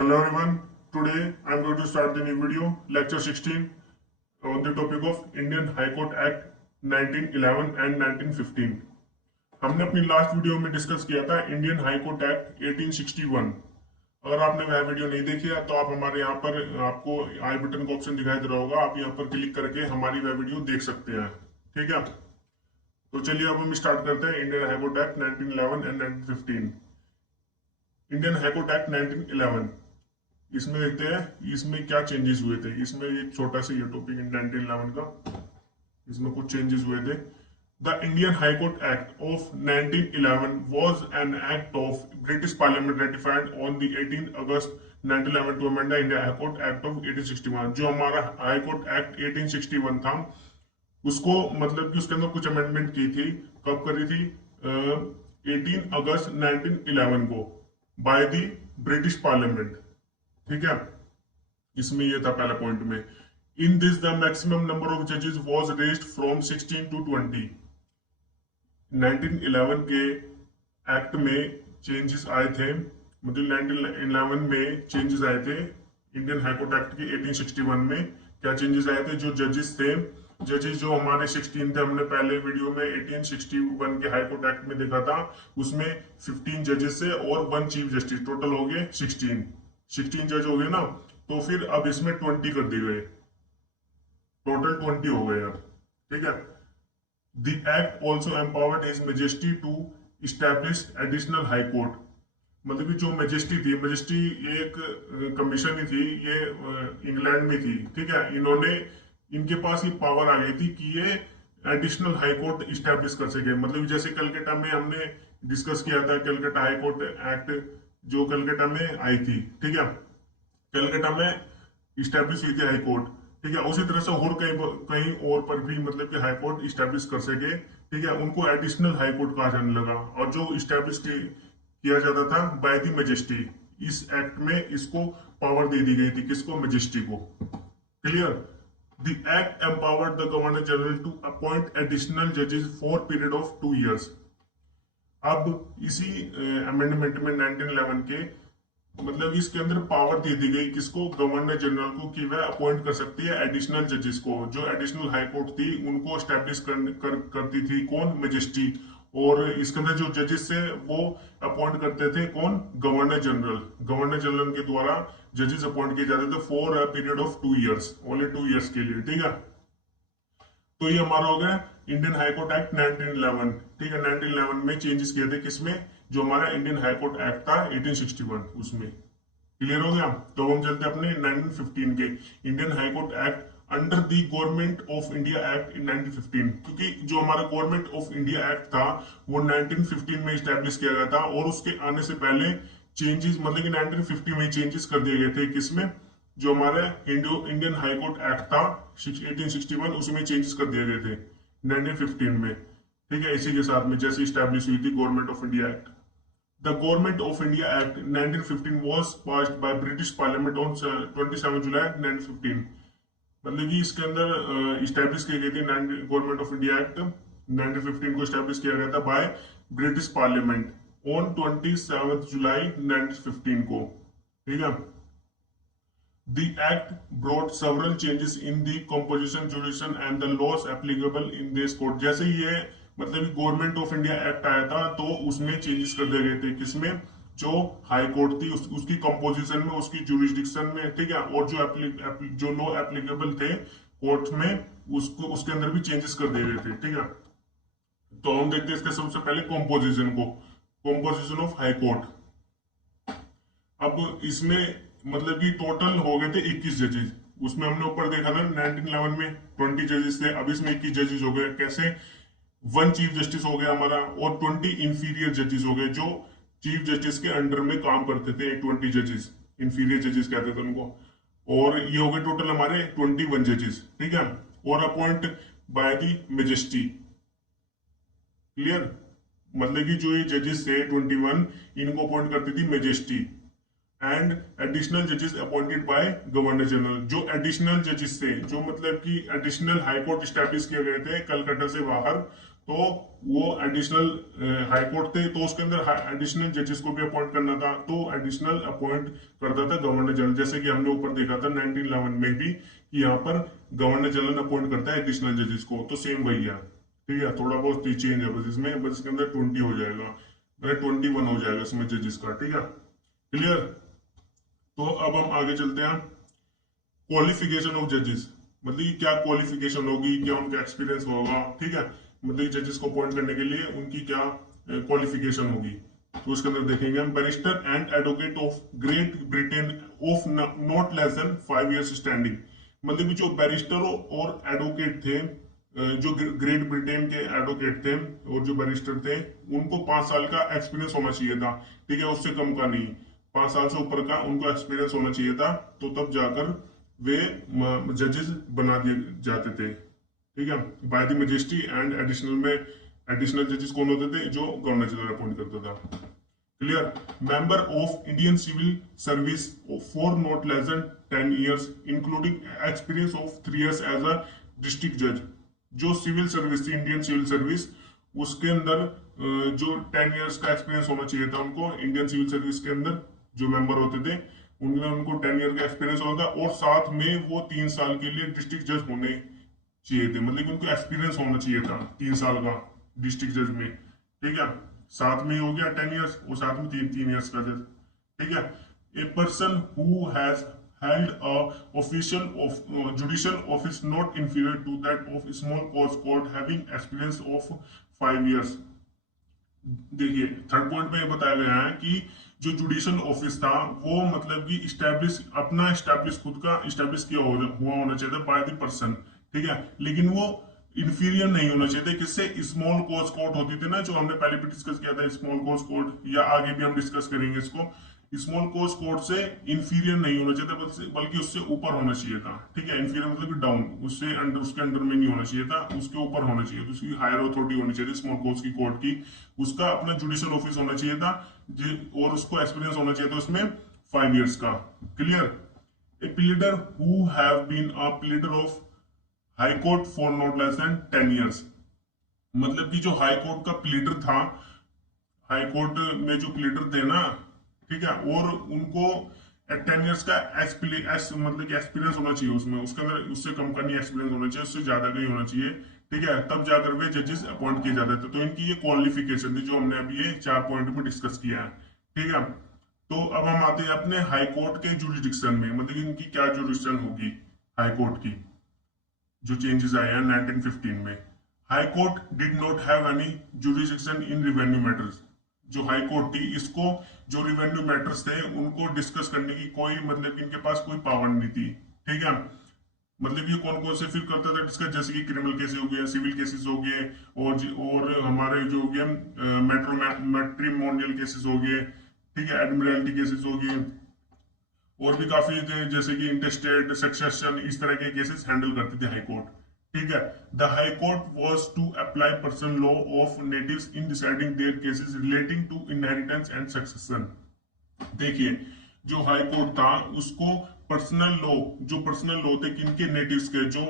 Hello everyone. Today I am going to start the new video, lecture 16, on the topic of Indian High Court Act 1911 and 1915. हमने अपनी last video में discuss किया था Indian high court act 1861। अगर आपने वह video नहीं देखी है तो आप हमारे यहाँ पर आपको आई बटन का ऑप्शन दिखाई दे रहा होगा, आप यहाँ पर क्लिक करके हमारी वह वीडियो देख सकते हैं। ठीक है, तो चलिए अब हम स्टार्ट करते हैं Indian high court act 1911 and 1915। Indian high court act 1911, इसमें देखते हैं इसमें क्या चेंजेस हुए थे। इसमें एक छोटा सा ये टॉपिक 1911 का, इसमें कुछ चेंजेस हुए थे। The Indian high court act of 1911 was an act of British Parliament ratified on the 18th August 1911 to amend the India High Court Act of 1861। जो हमारा हाई कोर्ट एक्ट 1861 था, उसको मतलब कि उसके अंदर कुछ अमेंडमेंट की थी। कब करी थी? 18 अगस्त 1911 को बाय द ब्रिटिश पार्लियामेंट। ठीक है, इसमें ये था पहला पॉइंट में। In this the maximum number of जजेस वाज रेज्ड फ्रॉम 16 टू 20। 1911 के एक्ट में चेंजेस आए थे, मतलब 1911 में चेंजेस आए थे इंडियन हाई कोर्ट एक्ट के 1861 में। क्या चेंजेस आए थे? जो जजेस थे, जजेस जो हमारे 16 थे, हमने पहले वीडियो में 1861 के हाई कोर्ट एक्ट में देखा था, उसमें 15 जजेस थे और 1 चीफ जस्टिस, टोटल हो गए 16 जज हो गए ना। तो फिर अब इसमें 20 कर दिए गए, टोटल 20 हो गए अब। ठीक है, the act also empowered his majesty to establish additional high court. मतलब कि जो मेजेस्टी थी, मेजेस्टी एक कमीशन ही थी, ये इंग्लैंड में थी। ठीक है, इन्होंने, इनके पास ये पावर आ गई थी कि ये एडिशनल हाई कोर्ट इस्टेब्लिश कर सके। मतलब जैसे कलकत्ता में हमने डिस्कस किया था, कलकत्ता हाई कोर्ट एक्ट जो कलकत्ता में आई थी। ठीक है, कलकत्ता में स्टैब्लिश हुई थी हाई कोर्ट। ठीक है, उसी तरह से और कहीं कहीं और पर भी मतलब कि हाई कोर्ट स्टैब्लिश कर सके। ठीक है, उनको एडिशनल हाई कोर्ट कहा जाने लगा। और जो स्टैब्लिश किया जाता था बाय द मैजेस्टी, इस एक्ट में इसको पावर दे दी गई थी। किसको? मैजेस्टी को। Clear? The act empowered the governor general to appoint additional जजेस फॉर पीरियड ऑफ 2 years। अब इसी अमेंडमेंट में 1911 के, मतलब इसके अंदर पावर दे दी गई किसको? गवर्नर जनरल को, कि वह अपॉइंट कर सकती है एडिशनल जजेस को। जो एडिशनल हाई कोर्ट थी उनको स्टैब्लिश करती थी कौन? मैजेस्टी। और इसके अंदर जो जजेस थे वो अपॉइंट करते थे कौन? Governor general. गवर्नर जनरल के द्वारा जजेस अपॉइंट किए जाते थे for a period of 2 years, only 2 years के लिए। ठीक है, तो ये हमारा हो गया इंडियन हाई कोर्ट एक्ट 1911। ठीक है, 1911 में चेंजेस किए थे किसमें? जो हमारा इंडियन हाई कोर्ट एक्ट था 1861, उसमें। क्लियर हो गया? तो हम चलते अपने 1915 के Indian high court act under the government of India act in 1915। क्योंकि जो हमारा गवर्नमेंट ऑफ इंडिया एक्ट था वो 1915 में स्टैब्लिश किया गया था, और उसके आने से पहले चेंजेस, मतलब कि 1950 में चेंजेस कर दिए गए थे। किसमें? जो हमारे इंडियन हाई कोर्ट एक्ट था 1861, उसमें चेंजेस कर दिए गए थे 1915 में। ठीक है, इसी के साथ में जैसे स्टैब्लिश हुई थी government of India act. The Government of India Act 1915 was passed by British Parliament on 27 July 1915। मतलब कि इसके अंदर इस्टेब्लिश की गई थी गवर्नमेंट ऑफ इंडिया एक्ट 1915 को इस्टेब्लिश किया गया था बाय ब्रिटिश पार्लियामेंट ऑन 27 जुलाई 1915 को। ठीक है, the act brought several changes in the composition, jurisdiction and the laws applicable in this court। जैसे ये मतलब गवर्नमेंट ऑफ इंडिया एक्ट आया था तो उसमें चेंजेस कर दिए गए थे। किसमें? जो हाई कोर्ट थी उसकी कंपोजिशन में, उसकी जुरिस्डिक्शन में। ठीक है, और जो लॉ एप्लीकेबल थे कोर्ट में, उसको उसके अंदर भी चेंजेस कर दिए गए थे। ठीक है, तो हम देखते हैं इसके सबसे पहले कंपोजिशन को, कंपोजिशन ऑफ हाई कोर्ट। अब इसमें मतलब कि टोटल हो गए थे 21 जजेस। उसमें हमने ऊपर देखा था 1911 में 20 जजेस थे, अब इसमें 21 जजेस हो गए। कैसे? 1 चीफ जस्टिस हो गया हमारा, और 20 इंफीरियर जजेस हो गए जो चीफ जस्टिस के अंडर में काम करते थे। 20 जजेस, इंफीरियर जजेस कहते थे उनको। और ये हो गए टोटल हमारे 21 जजेस। ठीक है, और appoint by the majesty. Clear? मतलब कि जो ये जजेस थे 21, इनको अपॉइंट करती थी मेजेस्टी। एंड एडिशनल जजेस अपॉइंटेड बाय गवर्नर जनरल। जो एडिशनल जजेस थे, जो मतलब कि एडिशनल हाई कोर्ट स्टैब्लिश किए गए थे कलकत्ता से बाहर, तो वो एडिशनल हाई कोर्ट थे, तो उसके अंदर एडिशनल जजेस को भी अपॉइंट करना था, तो एडिशनल अपॉइंट करता था गवर्नर जनरल। जैसे कि हमने ऊपर देखा था 1911 में भी कि यहाँ पर गवर्नर जनरल अपॉइंट करता है एडिशनल जजेस को, तो सेम वही है। ठीक है, थोड़ा बहुत चेंज है बस इसमें, बस इसके अंदर 20 हो जाएगा, 21 हो जाएगा इसमें जजेस का। ठीक है, क्लियर। तो अब हम आगे चलते हैं। क्वालिफिकेशन ऑफ जजेस, मतलब कि क्या क्वालिफिकेशन होगी, क्या उनका एक्सपीरियंस होगा। ठीक है, मतलब जजेस को अपॉइंट करने के लिए उनकी क्या क्वालिफिकेशन होगी। तो उसके अंदर देखेंगे हम, barrister and advocate of great Britain of not less then 5 years standing. मतलब कि जो बैरिस्टर और एडवोकेट थे, जो ग्रेट ब्रिटेन के एडवोकेट थे और जो बैरिस्टर थे, उनको 5 साल का एक्सपीरियंस होना चाहिए था। ठीक है, उससे कम का नहीं, 5 साल से ऊपर का उनको एक्सपीरियंस होना चाहिए था, तो तब जाकर वे जजेस बना दिए जाते थे। ठीक है, by the majesty and additional में एडिशनल जजेस कौन होते थे, जो गवर्नर जनरल अपॉइंट करता था। Clear. Member of Indian civil service for not less than 10 years including experience of 3 years as a district जज। जो सिविल सर्विस थी, इंडियन सिविल सर्विस, उसके अंदर जो 10 years का एक्सपीरियंस होना चाहिए था उनको, इंडियन सिविल सर्विस के अंदर जो मेंबर होते थे उनमें उनको 10 year का एक्सपीरियंस होता था, और साथ में वो 3 साल के लिए डिस्ट्रिक्ट जज होने चाहिए थे। मतलब कि उनको एक्सपीरियंस होना चाहिए था 3 साल का डिस्ट्रिक्ट जज में। ठीक है, साथ में हो गया 10 years, और साथ में 3 3 years का जज। ठीक है, a person who has held a official of judicial office not inferior to that of small cause court having experience of 5 years। देखिए, थर्ड पॉइंट में ये बताया गया है कि जो जुडिशियल ऑफिस था वो मतलब कि इस्टेब्लिश, अपना इस्टेब्लिश, खुद का इस्टेब्लिश किया हुआ होना चाहिए था बाय द पर्सन। ठीक है, लेकिन वो इंफीरियर नहीं होना चाहिए था। किससे? स्मॉल कोर्स कोर्ट होती थी ना, जो हमने पहले भी डिस्कस किया था, स्मॉल कोर्स कोर्ट, या आगे भी हम डिस्कस करेंगे इसको। स्मॉल कोर्स कोर्ट से इंफीरियर नहीं होना चाहिए था, बल्कि उससे ऊपर होना चाहिए था। ठीक है, इंफीरियर मतलब कि डाउन, उससे अंडर, उसके अंडर में नहीं होना चाहिए था, उसके ऊपर होना चाहिए था, उसकी हायर अथॉरिटी होनी चाहिए थी स्मॉल कोर्स की कोर्ट की। उसका अपना जुडिशियल ऑफिस होना चाहिए था, और उसको एक्सपीरियंस होना चाहिए था उसमें 5 years का। Clear. A pleader who have been a pleader of high court for not less than 10 years। मतलब कि जो हाई कोर्ट का प्लीडर था, हाई कोर्ट में जो प्लीडर थे ना, ठीक है, और उनको 10 years का मतलब कि एक्सपीरियंस होना चाहिए उसमें, उसके अंदर उससे कम का नहीं एक्सपीरियंस होना चाहिए, उससे ज्यादा का ही होना चाहिए। ठीक है, तब जाकर वे जजेस अपॉइंट किए जाते थे। तो इनकी ये क्वालिफिकेशन थी जो हमने अभी ये 4 पॉइंट में डिस्कस किया है। ठीक है, तो अब हम आते हैं अपने हाई कोर्ट के जुरिडिक्शन में, मतलब इनकी क्या जुरिडिक्शन होगी हाई कोर्ट की, जो चेंजेस आए हैं 1915 में। High court did not have any jurisdiction in revenue matters. जो हाई कोर्ट थी, इसको जो रिवेन्यू मैटर्स थे उनको डिस्कस करने की कोई, मतलब इनके पास कोई पावर नहीं थी। ठीक है, मतलब ये कौन कौन से फिर करता था डिस्कस, जैसे कि क्रिमिनल केसेस हो गए, सिविल केसेस हो गए, और हमारे जो हो गए मैट्रिमोनियल केसेस हो गए। ठीक है, एडमिरल्टी केसेस हो गए, और भी काफी जैसे कि इंटेस्टेड सक्सेशन, इस तरह के केसेस हैंडल करती थी हाई कोर्ट। ठीक है, the high court was to apply personal law of natives in deciding their cases relating to inheritance and succession. देखिए, जो हाई कोर्ट था उसको पर्सनल लॉ, जो पर्सनल लॉ थे किनके, नेटिव्स के, जो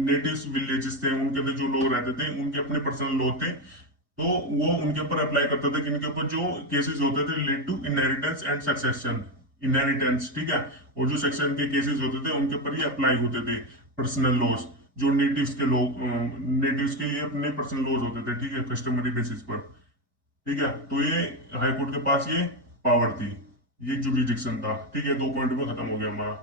नेटिव्स विलेजेस थे उनके अंदर जो लोग रहते थे उनके अपने पर्सनल लॉ थे, तो वो उनके ऊपर अप्लाई करता था, किनके ऊपर, जो केसेस होते थे relate to inheritance and succession, inheritance. ठीक है, और जो सेक्शन के केसेस होते थे उनके ऊपर ही अप्लाई होते थे पर्सनल लॉज। जो नेटिव्स के लोग, नेटिव्स के ये अपने पर्सनल लॉज होते थे। ठीक है, कस्टमरी बेसिस पर। ठीक है, तो ये हाई कोर्ट के पास ये पावर थी, ये जुरिडिक्शन था। ठीक है, 2 पॉइंट में खत्म हो गया हमारा।